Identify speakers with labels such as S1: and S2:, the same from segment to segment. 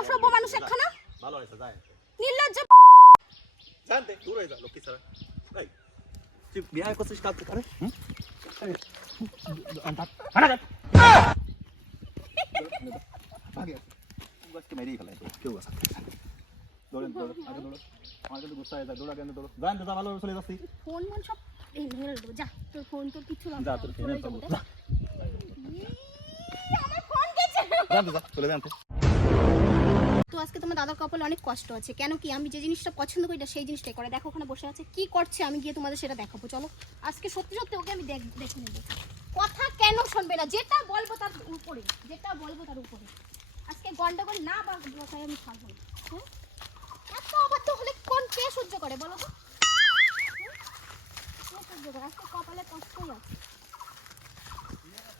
S1: অসভ্য মানুষ একখানা?
S2: ভালো হয়েছে যাই।
S1: নির্লজ্জ
S2: জানতে দূর হয়ে যা লক্ষ্মী ছাড়া তুই বিয়ে করছিস হুম? ভাগে মেরেই ফেলাই কেউ আছে? দৌড়েন দৌড়ো আগে দৌড়ো আমার কিন্তু গুস্সা দৌড়া কেন দৌড়ো জানতে যা ভালো চলে যাচ্ছি।
S1: ফোন মন সব এই ধরে যা। তোর ফোন তোর কিছু লাগবে না,
S2: তোর
S1: চলে
S2: ফোনে
S1: যাব,
S2: পাবো
S1: যা। ই, আমার ফোন গেছে
S2: জানতে যা
S1: তো আজকে তোমার দাদার কপালে অনেক কষ্ট আছে। কেন কি আমি যে জিনিসটা পছন্দ করি সেই জিনিসটাই করে। দেখো, ওখানে বসে আছে, কি করছে, আমি গিয়ে তোমাদের সেটা দেখাবো। চলো, আজকে সত্যি সত্যি ওকে আমি দেখ নেব। কথা কেন শুনবে না, যেটা বলব তার উপরে, যেটা বলব তার উপরে। আজকে গন্ডগোল না বা আমি ছাড়বো না হুম? এত অবাধ্য হলে কোন কে সহ্য করে বলো তো হুম? কে সহ্য করে আজকে কপালে কষ্টই আছে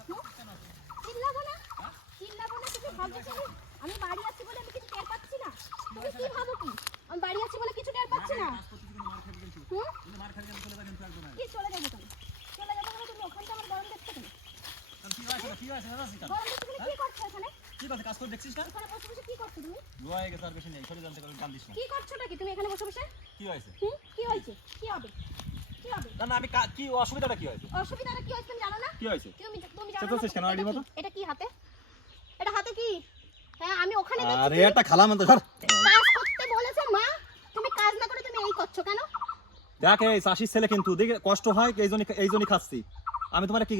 S1: হুম? চিল্লাবো না চিল্লাবো না কিছু ভাবছ তুমি? আমি বাড়ি আছি বলে আমি কিছু টের পাচ্ছি না। তুমি কি ভাবো কি? আমি বাড়ি আছি বলে কিছু টের পাচ্ছি না। কি চলে যাব চলে তুমি ওখানটা আমার গরম দেখছ
S2: আমি কি অসুবিধাটা কি হয়েছে?
S1: অসুবিধাটা কি হয়েছে তুমি জানো না?
S2: কি হয়েছে?
S1: তুমি তুমি জানো? এটা কি হাতে? এটা কি? হ্যাঁ আমি ওখানে
S2: আরে এটা খালাম তো ধর।
S1: কাজ করতে বলেছে মা? তুমি কাজ না করে তুমি এই করছ কেন?
S2: দেখ এই চাষির ছেলে কিন্তু দেখে কষ্ট হয় এই জন্য এই খাচ্ছি। আমি তোমার কি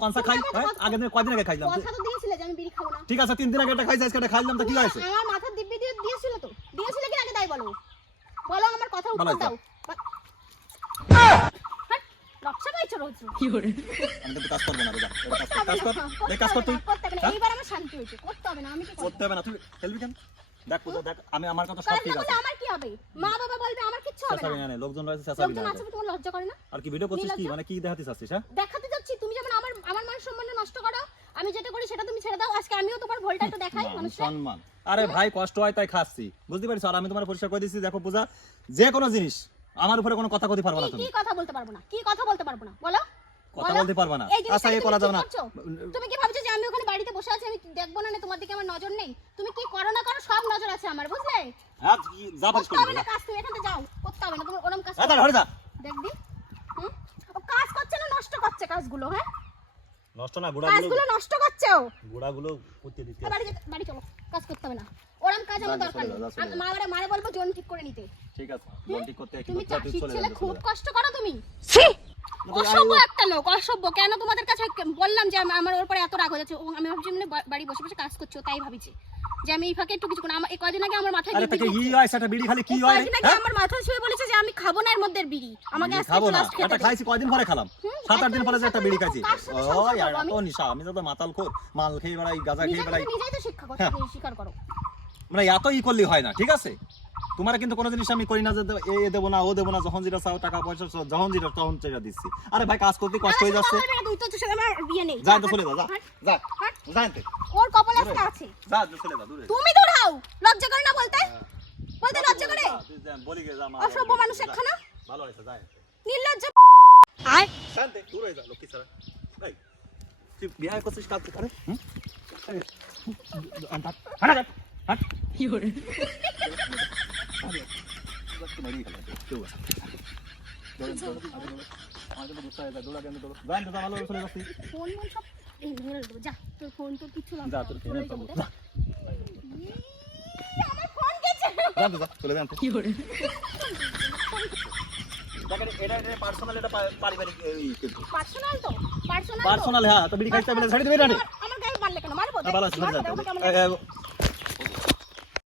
S2: কনসা খাই? হ্যাঁ? আগে দিন কয়দিন আগে খাইলাম?
S1: কথা তো দিয়েছিলে যে আমি বিড়ি খাব না।
S2: ঠিক আছে তিন দিন আগে একটা খাইছি আজকে একটা খাইলাম তো কি হয়েছে?
S1: আমার মাথার দিব্যি দিয়ে দিয়েছিল তো। দিয়েছিলে কি আগে তাই বলো। বলো আমার কথা উত্তর দাও।
S2: আমি কিন্তু কাজ করব না রে, যা, কাজ কর,
S1: করতে
S2: কাজ
S1: হবে
S2: কর।
S1: না,
S2: দেখ কাজ কর তুই।
S1: করতে হবে না? এইবার আমার শান্তি হয়েছে করতে হবে না আমি কি
S2: করতে হবে না তুই খেলবি কেন? দেখ পূজা দেখ আমি আমার কথা সব ঠিক আছে।
S1: আমার কি হবে? মা বাবা বলবে আমার কিচ্ছু হবে না।
S2: না লোকজন রয়েছে চেঁচাবি
S1: লোকজন আছে তোমার লজ্জা করে না?
S2: আর কি ভিডিও করছিস কি? মানে কি দেখাতে চাচ্ছিস হ্যাঁ?
S1: দেখাতে যাচ্ছি তুমি যেমন আমার আমার মান সম্মান নষ্ট করো আমি যেটা করি সেটা তুমি ছেড়ে দাও আজকে আমিও তোমার ভুলটা একটু দেখাই মানুষকে
S2: সম্মান। আরে ভাই কষ্ট হয় তাই খাচ্ছি বুঝতে পারিস আর আমি তোমার পরিষ্কার করে দিচ্ছি দেখো পূজা যে কোনো জিনিস আমার উপরে কোনো কথা কইতে পারবে না তুমি।
S1: কি কথা বলতে পারব না? কি কথা বলতে পারব না? বলো।
S2: কথা বলতে পারবে না। আচ্ছা এ করা যাবে না।
S1: তুমি কি ভাবছ যে আমি ওখানে বাড়িতে বসে আছি আমি দেখব না না তোমার দিকে আমার নজর নেই? তুমি কি করো না করো সব নজর আছে আমার বুঝলে?
S2: হ্যাঁ কি- যা পারিস
S1: করতে না কাজ তুমি এখান থেকে যাও করতে হবে না তুমি ওরম কাজ
S2: তাহলে হরে যা।
S1: দেখবি? হুম? কাজ করছে না নষ্ট করছে কাজগুলো হ্যাঁ?
S2: নষ্ট না গুড়াগুলো
S1: কাজগুলো নষ্ট করছে ও।
S2: গুড়াগুলো করতে দিতে
S1: বাড়ি বাড়ি চলো কাজ করতে হবে না। ওরম কাজ আমার দরকার নেই। আমি
S2: যা।
S1: মারে মারে বলব জোন ঠিক করে নিতে।
S2: ঠিক আছে লোন ঠিক করতে
S1: তুমি
S2: হয়
S1: ছেলে খুব কষ্ট করো তুমি।
S2: না,
S1: অসভ্য একটা লোক অসভ্য। কেন তোমাদের কাছে বললাম যে আমার ওর পরে এত রাগ হয়ে যাচ্ছে। আমি ভাবছি মানে বাড়ি বসে বসে কাজ করছ তাই ভাবিছি যে আমি এই ফাঁকে একটু কিছু আমার এই কয়দিন আগে আমার মাথায়
S2: আরে তাকে ই হয় সেটা বিড়ি খালি কি হয়
S1: কয়দিন আগে
S2: হ্যাঁ?
S1: আমার মাথায় শুয়ে বলেছে যে আমি খাব না এর মধ্যে বিড়ি। আমাকে আজকে
S2: খাব না। এটা খাইছি কয়দিন পরে খেলাম? সাত আট দিন পরে যে একটা বিড়ি খাইছি।
S1: কার সাথে
S2: ও ইয়ার এত নিশা। আমি তো মাতাল খোর মাল খেয়ে বেড়াই গাঁজা খেয়ে বেড়াই।
S1: নিজেই তো শিক্ষা করতে
S2: হ্যাঁ।
S1: স্বীকার করো।
S2: মানে এত ই করলে হয় না ঠিক আছে? তোমার কিন্তু কোনো জিনিস আমি করি না যে এ দেবো না ও দেবো না যখন যেটা চাও টাকা পয়সা যখন যেটা তখন সেটা দিচ্ছি। আরে ভাই কাজ করতে কষ্ট হয়ে যাচ্ছে। যা তো চলে যা যা যা জানতে
S1: ওর কপালে আজকে আছে।
S2: যা তো চলে যা দূরে
S1: তুমি দূর হও। লজ্জা করে না বলতে? বলতে লজ্জা করে?
S2: বলি গে যা মা
S1: অসভ্য মানুষ একখানা।
S2: ভালো হয়েছে যা
S1: নির্লজ্জ আয়।
S2: শান্তি দূর হয়ে যা লক্ষ্মী এই তুই বিয়ে করছিস কাজ করে হুম? হাট, হয়ে
S1: মন। পার্সোনাল তো পার্সোনাল
S2: Personal, হ্যাঁ, তো বিড়ি খাইতে বলে ছেড়ে দিবি না
S1: আমার গায়ে মারলে কেন মারবো